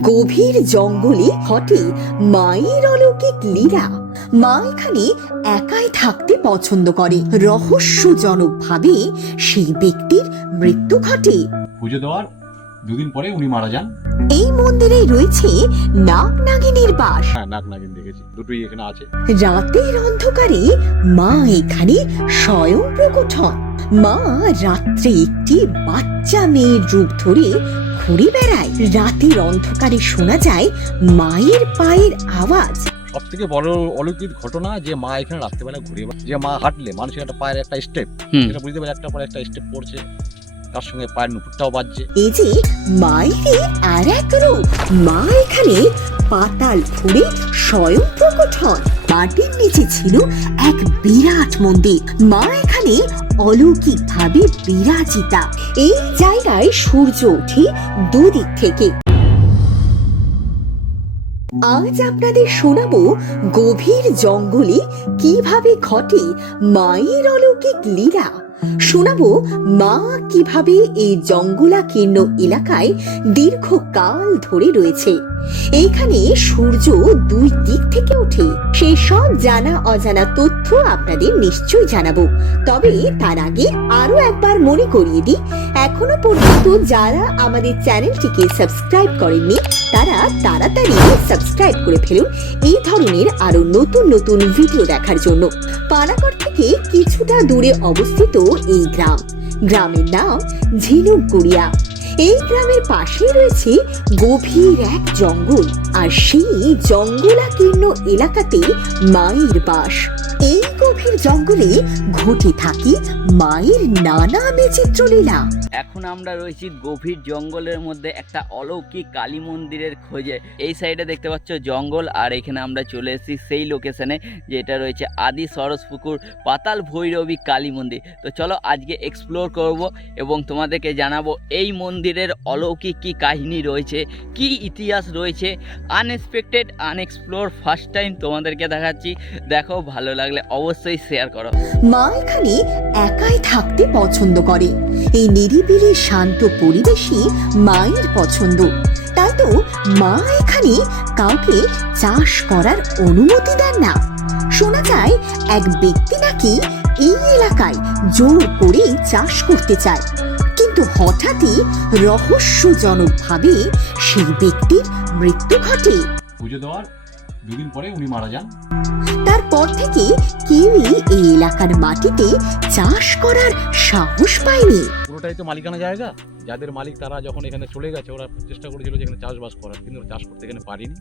গভীর জঙ্গলে ঘটে মায়ের অলৌকিক লীলা। মা এখানে একাই থাকতে পছন্দ করে। রহস্যজনক ভাবে সেই ব্যক্তির মৃত্যু ঘটে। পুজো দেওয়ার দুদিন পরে উনি মারা যান। এই মন্দিরে রয়েছে নাগ নাগিনীর বাস। হ্যাঁ নাক নাগিন দেখেছি। দুটোই এখানে আছে। রাতের অন্ধকারে মা এখানে স্বয়ং প্রকট হন। মা রাত্রে একটি বাচ্চা মেয়ের রূপ ধরে ঘুরে বেড়ায়। রাতের অন্ধকারে শোনা যায় মায়ের পায়ের আওয়াজ। সব থেকে বড় অলৌকিক ঘটনা যে মা এখানে রাত্রেবেলা ঘুরে বেড়ায়। যে মা হাঁটলে মানুষের একটা পায়ের একটা স্টেপ সেটা বুঝতে পারে একটা পরে একটা স্টেপ পড়ছে। তার সঙ্গে পায়ের নুপুরটাও বাজছে। এই যে মায়েরই আর এক রূপ। মা এখানে পাতাল ফুড়ে স্বয়ং প্রকট হন মাটির নিচে ছিল এক বিরাট মন্দির। মা এখানে অলৌকিক ভাবে বিরাজিতা। এই জায়গায় সূর্য ওঠে দুদিক থেকে। আজ আপনাদের শোনাবো গভীর জঙ্গলে কীভাবে ঘটে মায়ের অলৌকিক লীলা। শোনাবো মা কীভাবে এই জঙ্গলাকীর্ণ এলাকায় দীর্ঘকাল ধরে রয়েছে। এইখানে সূর্য দুই দিক থেকে ওঠে। সেই সব জানা অজানা তথ্য আপনাদের নিশ্চয়ই জানাব। তবে তার আগে আরও একবার মনে করিয়ে দিই, এখনও পর্যন্ত যারা আমাদের চ্যানেলটিকে সাবস্ক্রাইব করেননি, তারা তাড়াতাড়ি সাবস্ক্রাইব করে ফেলুন এই ধরনের আরও নতুন নতুন ভিডিও দেখার জন্য। পানাগড় থেকে কিছুটা দূরে অবস্থিত এই গ্রাম। গ্রামের নাম ঝিনুকগুড়িয়া এই গ্রামের পাশেই রয়েছে গভীর এক জঙ্গল আর সেই জঙ্গলাকীর্ণ এলাকাতে মায়ের বাস। গভীর জঙ্গলে ঘটে থাকে মায়ের নানা বিচিত্র লীলা এখন আমরা রয়েছি গভীর জঙ্গলের মধ্যে একটা অলৌকিক কালী মন্দিরের খোঁজে। এই সাইডে দেখতে পাচ্ছ জঙ্গল, আর এখানে আমরা চলে এসেছি সেই লোকেশনে যেটা রয়েছে আদি সরস পুকুর পাতাল ভৈরবী কালী মন্দির। তো চলো আজকে এক্সপ্লোর করব এবং তোমাদেরকে জানাব এই মন্দিরের অলৌকিক কী কাহিনী রয়েছে, কি ইতিহাস রয়েছে। আনএক্সপেক্টেড আনএক্সপ্লোর ফার্স্ট টাইম তোমাদেরকে দেখাচ্ছি। দেখো, ভালো লাগলে অবশ্যই শেয়ার করো। মা এখানে একাই থাকতে পছন্দ করে। এই নিরিবিলি শান্ত পরিবেশই মায়ের পছন্দ। তাই তো মা এখানে কাউকে চাষ করার অনুমতি দেন না। শোনা যায় এক ব্যক্তি নাকি এই এলাকায় জোর করে চাষ করতে চায়। কিন্তু হঠাৎই রহস্যজনকভাবে সেই ব্যক্তির মৃত্যু ঘটে। পুজো দেওয়ার দুদিন পরে উনি মারা যান। তারপর থেকে কেউই এই এলাকার মাটিতে চাষ করার সাহস পায়নি? পুরোটাই তো মালিকানা জায়গা। যাদের মালিক তারা যখন এখানে চলে গেছে ওরা চেষ্টা করেছিল যে এখানে চাষবাস করার কিন্তু চাষ করতে এখানে পারিনি।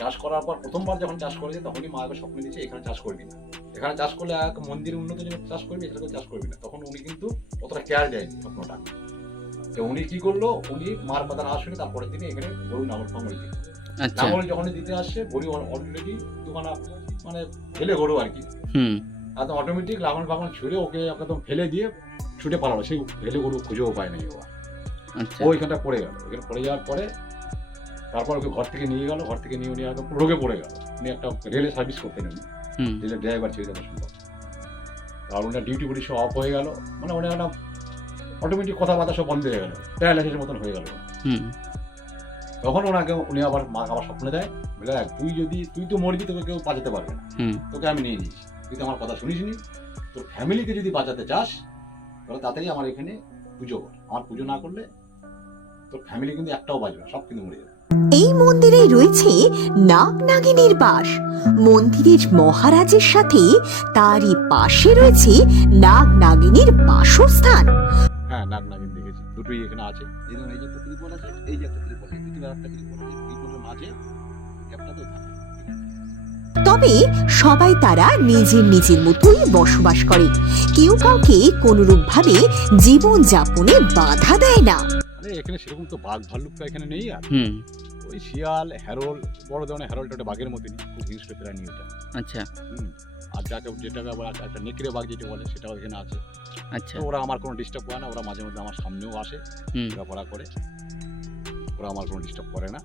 চাষ করার পর প্রথমবার যখন চাষ করেছে তখনই মা আগে স্বপ্ন দিয়েছে এখানে চাষ করবি না। এখানে চাষ করলে এক মন্দির উন্নত জন্য চাষ করবি এখানে চাষ করবি না। তখন উনি কিন্তু অতটা কেয়ার দেয়নি স্বপ্নটা। তো উনি কি করল? উনি মার কথা না শুনে তারপরের দিনে এখানে গরু নামল ফাঙ্গল দিল আচ্ছা। নামল যখন দিতে আসছে গরু অলরেডি দুখানা মানে ফেলে গরু আর কি। হুম। একদম অটোমেটিক লাঙল ফাঙল ছুঁড়ে ওকে একদম ফেলে দিয়ে ছুটে পালালো। সেই ফেলে গরু খুঁজেও পায় নাই ও আচ্ছা। ও ওইখানটা পড়ে গেল। ওইখানে পড়ে যাওয়ার পরে তারপর ওকে ঘর থেকে নিয়ে গেল। ঘর থেকে নিয়ে উনি একদম রোগে পড়ে গেল। উনি একটা রেলে সার্ভিস করতেন উনি। হুম। রেলের ড্রাইভার ছিল যত সম্ভব আর ওনার ডিউটি ফুটি সব অফ হয়ে গেল। মানে উনি একটা অটোমেটিক কথাবার্তা সব বন্ধ হয়ে গেল। প্যারালাইসিসের মতন হয়ে গেল। হুম। তখন ওনাকে উনি আবার মা আবার স্বপ্নে দেয় বলে দেখ তুই যদি তুই তো মরবি তোকে কেউ বাঁচাতে পারবে না। তোকে আমি নিয়ে নিয়েছি তুই তো আমার কথা শুনিসনি। তোর ফ্যামিলিকে যদি বাঁচাতে চাস তাহলে তাড়াতাড়ি আমার এখানে পুজো কর। আমার পুজো না করলে তোর ফ্যামিলি কিন্তু একটাও বাঁচবে না সব কিন্তু মরে যাবে। এই মন্দিরে রয়েছে নাগ নাগিনীর বাস। মন্দিরের মহারাজের সাথে তারই পাশে রয়েছে নাগ নাগিনীর বাসস্থান। হ্যাঁ নাক নাগিন। দুটোই এখানে আছে। এই দেখুন, এই যে একটা ত্রিপল আছে এই যে একটা ত্রিপল এই পৃথিবীর একটা ত্রিপল আছে ত্রিপলের মাঝে একটা তো থাকে। তবে সবাই তারা নিজের নিজের মতোই বসবাস করে। কেউ কাউকে কোনরূপ ভাবে জীবন যাপনে বাধা দেয় না। এখানে সেরকম তো বাঘ ভাল্লুক তো এখানে নেই আর। হুম। ওই শিয়াল হ্যারোল বড় ধরনের হ্যারোলটা ওটা বাঘের মতনই খুব হিংস্র প্রাণী ওটা আচ্ছা। আর যাকে যেটাকে আবার একটা নেকড়ে বাঘ যেটা বলে সেটাও এখানে আছে। আচ্ছা। ওরা আমার কোনো ডিস্টার্ব করে না ওরা মাঝে মধ্যে আমার সামনেও আসে ঘোরাফেরা করে। ওরা আমার কোনো ডিস্টার্ব করে না।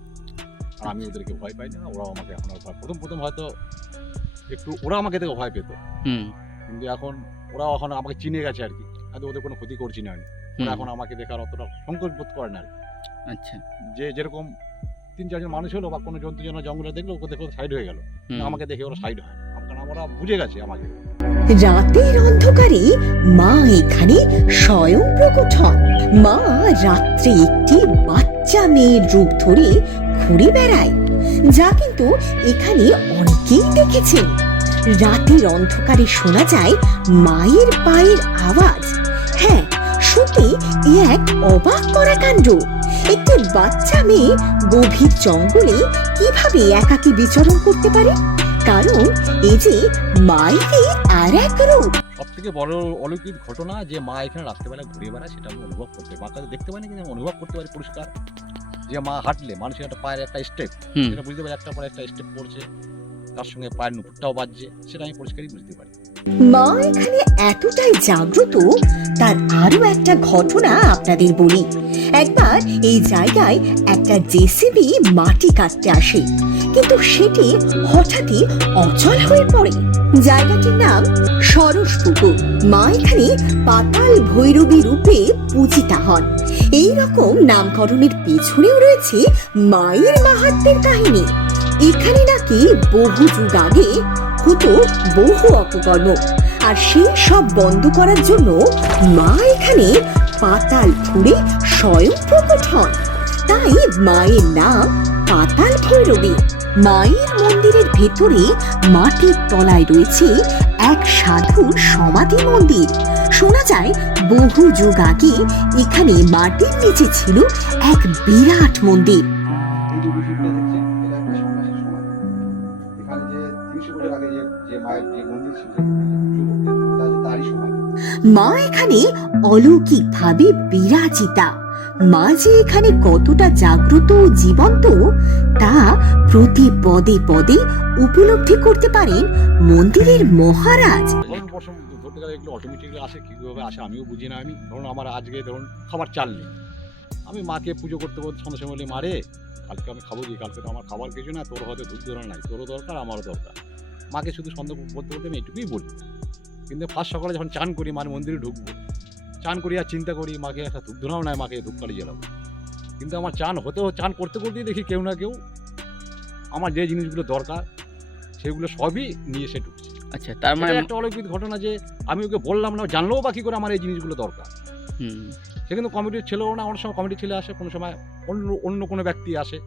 আর আমি ওদেরকে ভয় পাই না ওরাও আমাকে এখন প্রথম প্রথম হয়তো একটু ওরা আমাকে থেকে ভয় পেত। হুম। কিন্তু এখন ওরাও এখন আমাকে চিনে গেছে আর কি। হয়তো ওদের কোনো ক্ষতি করছি না আমি। ওরা এখন আমাকে দেখার অতটা সংকোচ বোধ করে না আর কি। আচ্ছা। যে যেরকম তিন চারজন মানুষ হলো বা কোনো জন্তু জন জঙ্গলে দেখল ওকে দেখে সাইড হয়ে গেল। আমাকে দেখে ওরা সাইড হয়। কারণ আমরা বুঝে গেছে আমাকে। রাতের অন্ধকারে মা এখানে স্বয়ং প্রকট হন। মা রাত্রে একটি বাচ্চা মেয়ের রূপ ধরে ঘুরে বেড়ায় যা কিন্তু এখানে অনেকেই দেখেছেন। রাতের অন্ধকারে শোনা যায় মায়ের পায়ের আওয়াজ। হ্যাঁ সত্যি এ এক অবাক করা কাণ্ড একটি বাচ্চা মেয়ে গভীর জঙ্গলে কীভাবে একাকী বিচরণ করতে পারে? কারণ এই যে মায়েরই আর এক রূপ। সব থেকে বড় অলৌকিক ঘটনা যে মা এখানে রাত্রেবেলা ঘুরে বেড়ায় সেটা আমি অনুভব করতে পারি। মাকে দেখতে পারি না কিন্তু আমি অনুভব করতে পারি পরিষ্কার। যে মা হাঁটলে মানুষের একটা পায়ের একটা স্টেপ হুম। সেটা বুঝতে পারি একটা পরে একটা স্টেপ পড়ছে তার সঙ্গে পায়ের নুপুরটাও বাজছে সেটা আমি পরিষ্কারই বুঝতে পারি। মা এখানে এতটাই জাগ্রত, তার আরও একটা ঘটনা আপনাদের বলি। একবার এই জায়গায় একটা জেসিবি মাটি কাটতে আসে, কিন্তু সেটি হঠাৎই অচল হয়ে পড়ে। জায়গাটির নাম সরস পুকুর। মা এখানে পাতাল ভৈরবী রূপে পূজিতা হন। এই রকম নামকরণের পেছনেও রয়েছে মায়ের মাহাত্মের কাহিনী। এখানে নাকি বহু যুগ আগে হতো বহু অপকর্ম। আর সেই সব বন্ধ করার জন্য মা এখানে পাতাল ফুড়ে স্বয়ং প্রকট হন। তাই মায়ের নাম পাতাল ভৈরবী। মায়ের মন্দিরের ভেতরে মাটির তলায় রয়েছে এক সাধুর সমাধি মন্দির। শোনা যায়, বহু যুগ আগে এখানে মাটির নিচে ছিল এক বিরাট মন্দির। তিনশো বছর আগে যে যে মায়ের যে মন্দির ছিল যে পুজো করতেন, এটা হচ্ছে তারই সমাধি মা এখানে অলৌকিকভাবে বিরাজিতা মা যে এখানে কতটা জাগ্রত ও জীবন্ত তা প্রতি পদে পদে উপলব্ধি করতে পারেন মন্দিরের মহারাজ ধরতে গেলে এগুলো অটোমেটিকলি আসে কীভাবে আসে আমিও বুঝি না আমি ধরুন আমার আজকে ধরুন খাবার চাল নেই আমি মাকে পুজো করতে বলতে সঙ্গে সঙ্গে বলি মারে কালকে আমি খাব কি? কালকে তো আমার খাবার কিছু না তোর হয়তো ধূপ ধরা নাই তোরও দরকার আমারও দরকার। মাকে শুধু সন্দেহ বলতে বলতে আমি এটুকুই বলি। কিন্তু ফার্স্ট সকালে যখন চান করি মার মন্দিরে ঢুকবো চান করি আর চিন্তা করি মাকে একটা ধূপ ধরাও নাই মাকে ধূপকালি জ্বালাবো। কিন্তু আমার চান হতেও চান করতে করতেই দেখি কেউ না কেউ আমার যে জিনিসগুলো দরকার সেগুলো সবই নিয়ে এসে ঢুকছে। আচ্ছা তার মানে একটা অলৌকিক ঘটনা যে আমি ওকে বললাম না জানলেও বাকি করে আমার এই জিনিসগুলো দরকার। হুম, সে কিন্তু কমিটির ছেলেও না অনেক সময় কমিটির ছেলে আসে কোনো সময় অন্য অন্য কোনো ব্যক্তি আসে।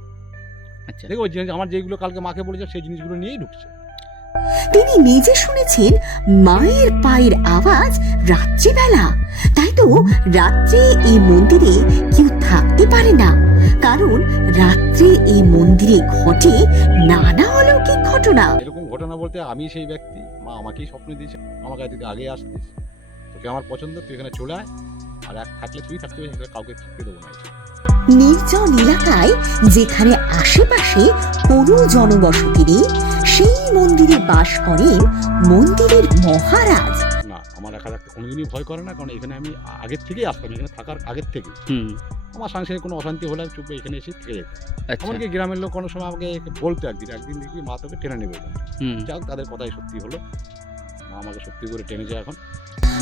আচ্ছা। দেখো ওই জিনিস আমার যেগুলো কালকে মাকে বলেছে সেই জিনিসগুলো নিয়েই ঢুকছে। তিনি নিজে শুনেছেন মায়ের পায়ের আওয়াজ রাত্রিবেলা। তাই তো রাত্রে এই মন্দিরে কেউ থাকতে পারে না। কারণ রাত্রে এই মন্দিরে ঘটে নানা অলৌকিক ঘটনা। এরকম ঘটনা বলতে আমি সেই ব্যক্তি মা আমাকেই স্বপ্ন দিয়েছে আমাকে এদিকে আগে আসতিস তোকে আমার পছন্দ তুই এখানে চলে আয়। আর এক থাকলে তুই থাকতে হবে কাউকে থাকতে দেবো না। নির্জন এলাকায় যেখানে আশেপাশে কোনো জনবসতি নেই সেই মন্দিরে বাস করেন মন্দিরের মহারাজ। না আমার একা থাকতে কোনোদিনই ভয় করে না কারণ এখানে আমি আগের থেকেই আসতাম এখানে থাকার আগের থেকে হুম। আমার সাংসারিক কোনো অশান্তি হলে আমি চুপে এখানে এসে থেকে যেতাম। আচ্ছা। এমনকি গ্রামের লোক কোনো সময় আমাকে বলতো একদিন একদিন দেখি মা তোকে টেনে নেবে হুম। যাক তাদের কথাই সত্যি হলো। মা আমাকে সত্যি করে টেনেছে এখন।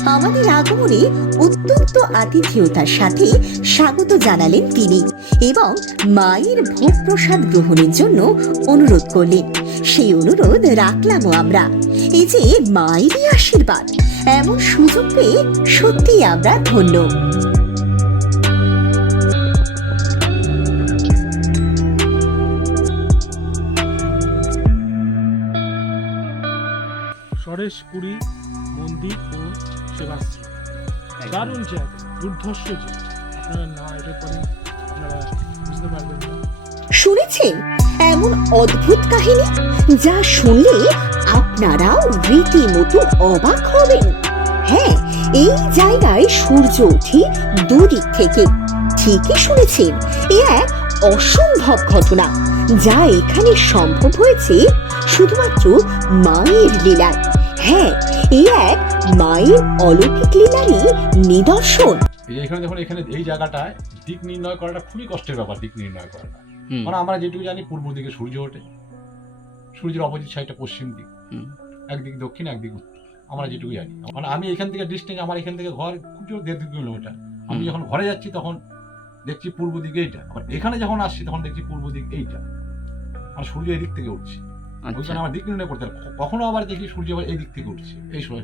আমাদের আগমনে অত্যন্ত আতিথেয়তার সাথে স্বাগত জানালেন তিনি এবং মায়ের ভোগ প্রসাদ গ্রহণের জন্য অনুরোধ করলেন। সেই অনুরোধ রাখলামও আমরা। এই যে মায়েরই আশীর্বাদ, এমন সুযোগ পেয়ে সত্যি আমরা ধন্য। সরেশপুরী মন্দির ও সেবাশ্রম দারুণ জায়গা দুর্ধর্ষ জায়গা আপনারা না এটা করেন আপনারা বুঝতে পারবেন না। শুনেছেন এমন অদ্ভুত কাহিনী যা শুনলে আপনারাও রীতিমতো অবাক হবেন। হ্যাঁ এই জায়গায় সূর্য ওঠে দুদিক থেকে ঠিকই শুনেছেন এ এক অসম্ভব ঘটনা যা এখানে সম্ভব হয়েছে শুধুমাত্র মায়ের লীলায়। হ্যাঁ এ এক মায়ের অলৌকিক লীলারই নিদর্শন। এই যে এখানে যখন এখানে এই জায়গাটায় দিক নির্ণয় করাটা খুবই কষ্টের ব্যাপার দিক নির্ণয় করাটা। মানে আমরা যেটুকু জানি পূর্ব দিকে সূর্য ওঠে। সূর্যের অপোজিট সাইডটা পশ্চিম দিক। হুম। একদিক দক্ষিণ একদিক উত্তর। আমরা যেটুকু জানি। মানে আমি এখান থেকে ডিস্টেন্স আমার এখান থেকে ঘর খুব জোর দেড় দু কিলোমিটার। আমি যখন ঘরে যাচ্ছি তখন দেখছি পূর্ব দিকে এইটা। আবার এখানে যখন আসছি তখন দেখছি পূর্ব দিক এইটা। আর সূর্য এই দিক থেকে উঠছে। আচ্ছা। ওইখানে আমার দিক নির্ণয় করতে। কখনো আবার দেখি সূর্য আবার এই দিক থেকে উঠছে। এই সময়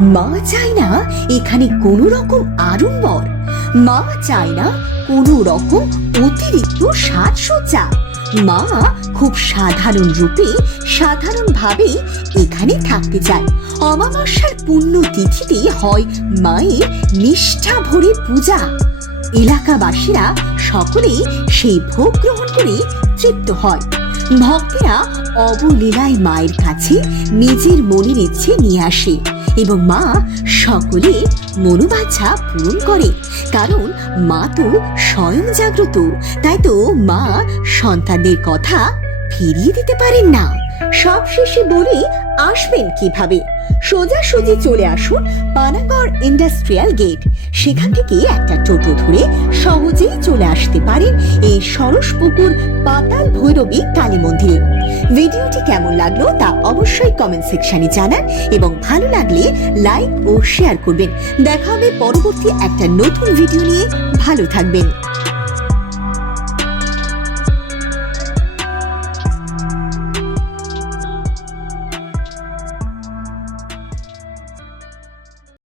মা চায় না এখানে কোনো রকম আড়ম্বর। মা চায় না কোনো রকম অতিরিক্ত সাজসজ্জা। মা খুব সাধারণ রূপে সাধারণভাবে এখানে থাকতে চায়। অমাবস্যার পুণ্য তিথিতে হয় মায়ের নিষ্ঠা ভরে পূজা। এলাকাবাসীরা সকলেই সেই ভোগ গ্রহণ করে তৃপ্ত হয়। ভক্তেরা অবলীলায় মায়ের কাছে নিজের মনের ইচ্ছে নিয়ে আসে। এবং মা সকলে মনোবাচ্ছা পূরণ করে। কারণ মা তো স্বয়ং জাগ্রত। তাই তো মা সন্তানদের কথা ফিরিয়ে দিতে পারেন না। সবশেষে বলে আসবেন কীভাবে? সোজা সোজাসুজি চলে আসুন পানাগড় ইন্ডাস্ট্রিয়াল গেট। সেখান থেকে একটা টোটো ধরে সহজেই চলে আসতে পারেন এই সরসপুকুর পাতাল ভৈরবী কালী মন্দিরে। ভিডিওটি কেমন লাগল তা অবশ্যই কমেন্ট সেকশনে জানান এবং ভালো লাগলে লাইক ও শেয়ার করবেন। দেখা হবে পরবর্তী একটা নতুন ভিডিও নিয়ে। ভালো থাকবেন।